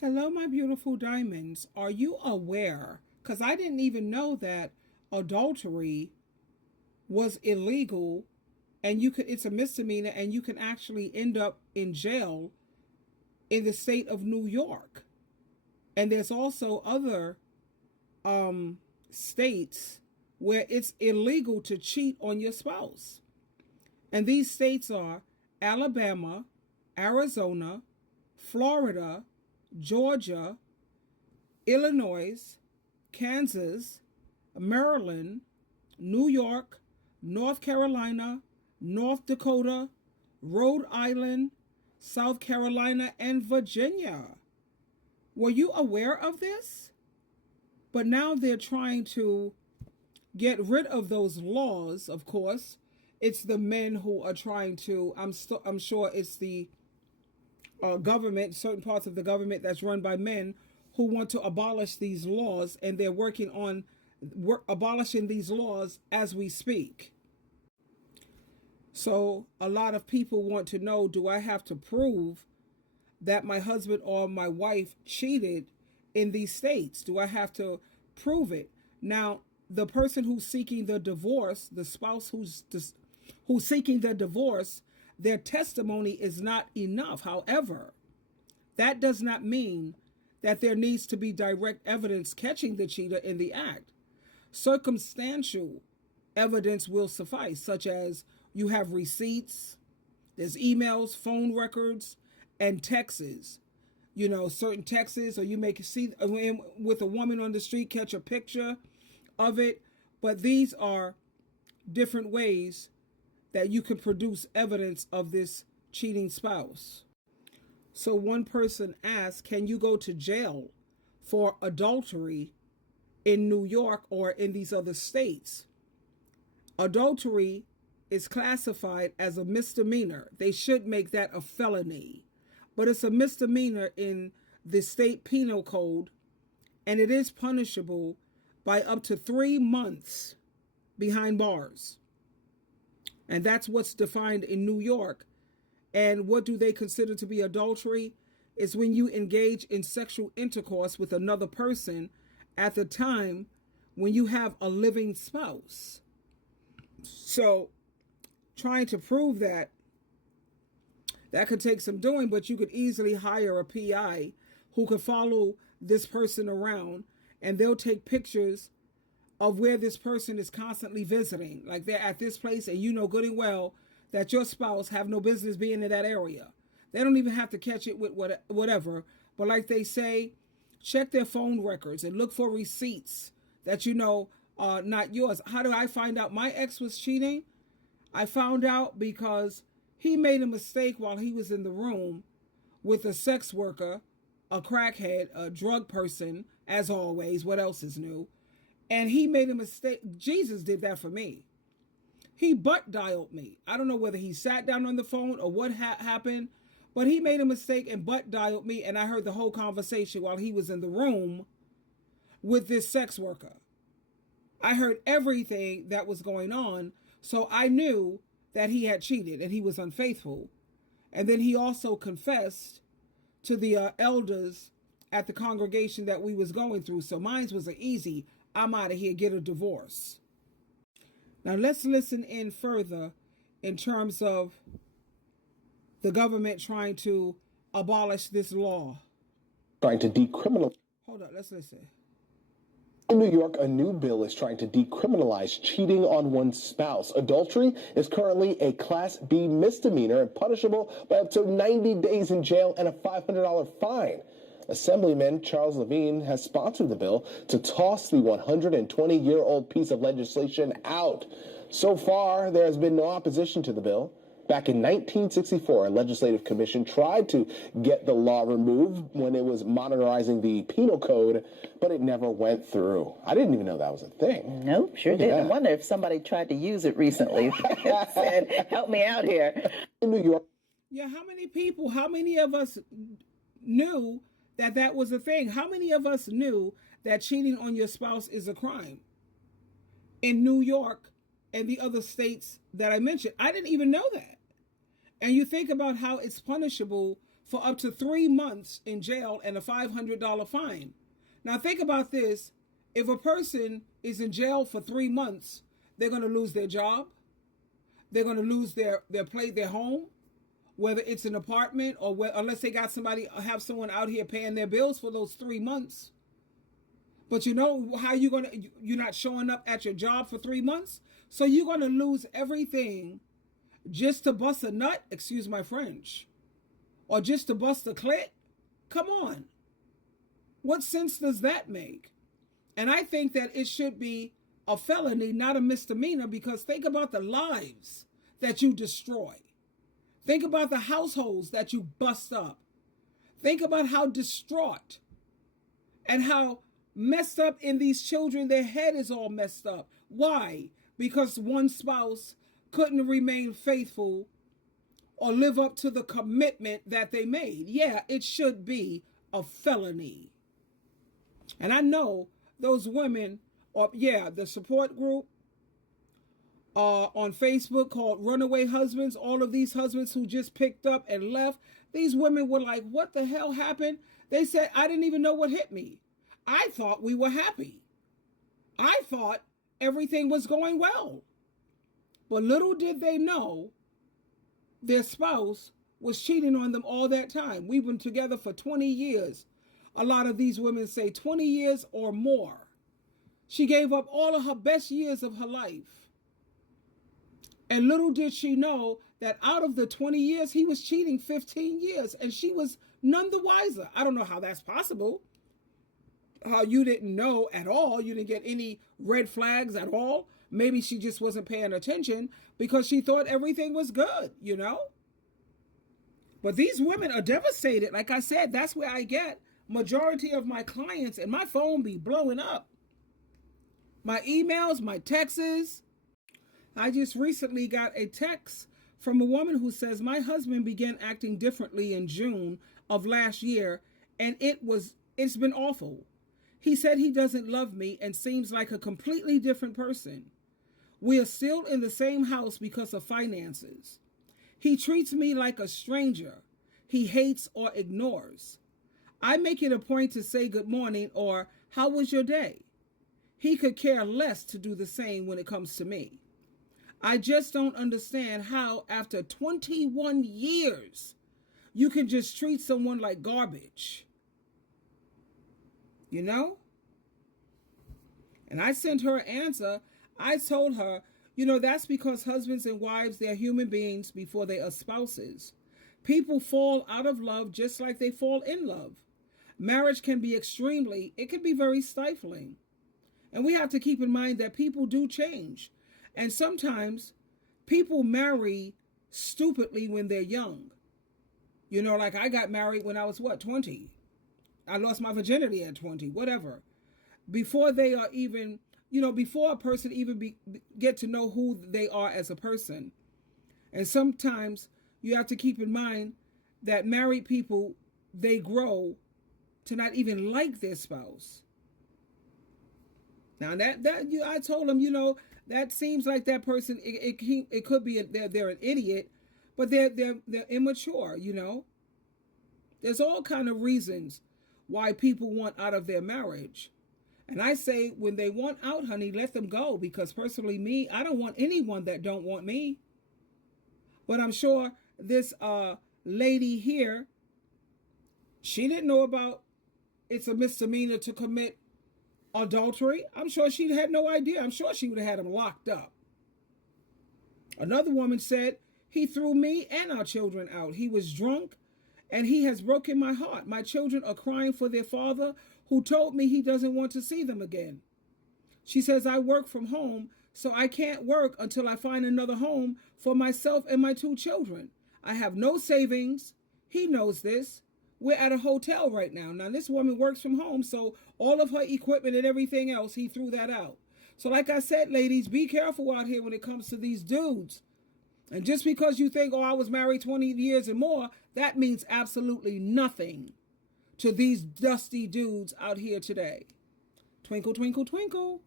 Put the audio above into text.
Hello, my beautiful diamonds. Are you aware? Because I didn't even know that adultery was illegal and it's a misdemeanor and you can actually end up in jail in the state of New York. And there's also other states where it's illegal to cheat on your spouse. And these states are Alabama, Arizona, Florida, Georgia, Illinois, Kansas, Maryland, New York, North Carolina, North Dakota, Rhode Island, South Carolina, and Virginia. Were you aware of this? But now they're trying to get rid of those laws, of course. It's the men who are trying to, I'm sure it's the government, certain parts of the government that's run by men who want to abolish these laws, and they're working on abolishing these laws as we speak. So a lot of people want to know, do I have to prove that my husband or my wife cheated in these states? Do I have to prove it? Now, the person who's seeking the divorce, the spouse who's seeking the divorce, their testimony is not enough. However, that does not mean that there needs to be direct evidence catching the cheater in the act. Circumstantial evidence will suffice, such as you have receipts, there's emails, phone records, and texts. You know, certain texts, or you may see with a woman on the street, catch a picture of it. But these are different ways that you can produce evidence of this cheating spouse. So one person asked, can you go to jail for adultery in New York or in these other states? Adultery is classified as a misdemeanor. They should make that a felony, but it's a misdemeanor in the state penal code, and it is punishable by up to 3 months behind bars. And that's what's defined in New York. And what do they consider to be adultery? Is when you engage in sexual intercourse with another person at the time when you have a living spouse. So trying to prove that could take some doing, but you could easily hire a PI who could follow this person around, and they'll take pictures of where this person is constantly visiting. Like they're at this place, and you know good and well that your spouse have no business being in that area. They don't even have to catch it with whatever. But like they say, check their phone records and look for receipts that you know are not yours. How do I find out my ex was cheating? I found out because he made a mistake while he was in the room with a sex worker, a crackhead, a drug person, as always. What else is new? And he made a mistake. Jesus did that for me. He butt dialed me. I don't know whether he sat down on the phone or what happened, but he made a mistake and butt dialed me, and I heard the whole conversation while he was in the room with this sex worker. I heard everything that was going on, so I knew that he had cheated and he was unfaithful. And then he also confessed to the elders at the congregation that we was going through. So mine was an easy, I'm out of here, get a divorce. Now let's listen in further in terms of the government trying to abolish this law. Trying to decriminalize. Hold on, let's listen. In New York, a new bill is trying to decriminalize cheating on one's spouse. Adultery is currently a Class B misdemeanor and punishable by up to 90 days in jail and a $500 fine. Assemblyman Charles Levine has sponsored the bill to toss the 120-year-old piece of legislation out. So far, there has been no opposition to the bill. Back in 1964, a legislative commission tried to get the law removed when it was modernizing the penal code, but it never went through. I didn't even know that was a thing. Nope, sure didn't. I wonder if somebody tried to use it recently. Said, help me out here. In New York. Yeah, how many of us knew that was a thing? How many of us knew that cheating on your spouse is a crime? In New York and the other states that I mentioned, I didn't even know that. And you think about how it's punishable for up to 3 months in jail and a $500 fine. Now think about this. If a person is in jail for 3 months, they're going to lose their job. They're going to lose their home, whether it's an apartment or unless they got have someone out here paying their bills for those 3 months. But you know how you're not showing up at your job for 3 months? So you're going to lose everything just to bust a nut, excuse my French, or just to bust a clit? Come on. What sense does that make? And I think that it should be a felony, not a misdemeanor, because think about the lives that you destroy. Think about the households that you bust up. Think about how distraught and how messed up in these children, their head is all messed up. Why? Because one spouse couldn't remain faithful or live up to the commitment that they made. Yeah, it should be a felony. And I know those women, the support group on Facebook called Runaway Husbands, all of these husbands who just picked up and left, these women were like, what the hell happened? They said, I didn't even know what hit me. I thought we were happy. I thought everything was going well. But little did they know their spouse was cheating on them all that time. We've been together for 20 years. A lot of these women say 20 years or more. She gave up all of her best years of her life. And little did she know that out of the 20 years, he was cheating 15 years. And she was none the wiser. I don't know how that's possible. How you didn't know at all. You didn't get any red flags at all. Maybe she just wasn't paying attention because she thought everything was good, you know? But these women are devastated. Like I said, that's where I get majority of my clients, and my phone be blowing up. My emails, my texts. I just recently got a text from a woman who says, my husband began acting differently in June of last year, and it's been awful. He said he doesn't love me and seems like a completely different person. We are still in the same house because of finances. He treats me like a stranger. He hates or ignores. I make it a point to say good morning or how was your day? He could care less to do the same when it comes to me. I just don't understand how after 21 years you can just treat someone like garbage. You know? And I sent her an answer. I told her, that's because husbands and wives, they're human beings before they are spouses. People fall out of love just like they fall in love. Marriage can be it can be very stifling. And we have to keep in mind that people do change. And sometimes people marry stupidly when they're young. Like I got married when I was 20? I lost my virginity at 20, whatever. Before they are even, before a person even get to know who they are as a person. And sometimes you have to keep in mind that married people, they grow to not even like their spouse. Now I told them, that seems like that person, it could be they're an idiot, but they're immature, There's all kind of reasons why people want out of their marriage. And I say, when they want out, honey, let them go. Because personally, me, I don't want anyone that don't want me. But I'm sure this lady here, she didn't know about it's a misdemeanor to commit adultery. I'm sure she had no idea. I'm sure she would have had him locked up. Another woman said, he threw me and our children out. He was drunk and he has broken my heart. My children are crying for their father who told me he doesn't want to see them again. She says, I work from home, so I can't work until I find another home for myself and my 2 children. I have no savings. He knows this. We're at a hotel right now. Now, this woman works from home, so all of her equipment and everything else, he threw that out. So like I said, ladies, be careful out here when it comes to these dudes. And just because you think, I was married 20 years and more, that means absolutely nothing to these dusty dudes out here today. Twinkle, twinkle, twinkle.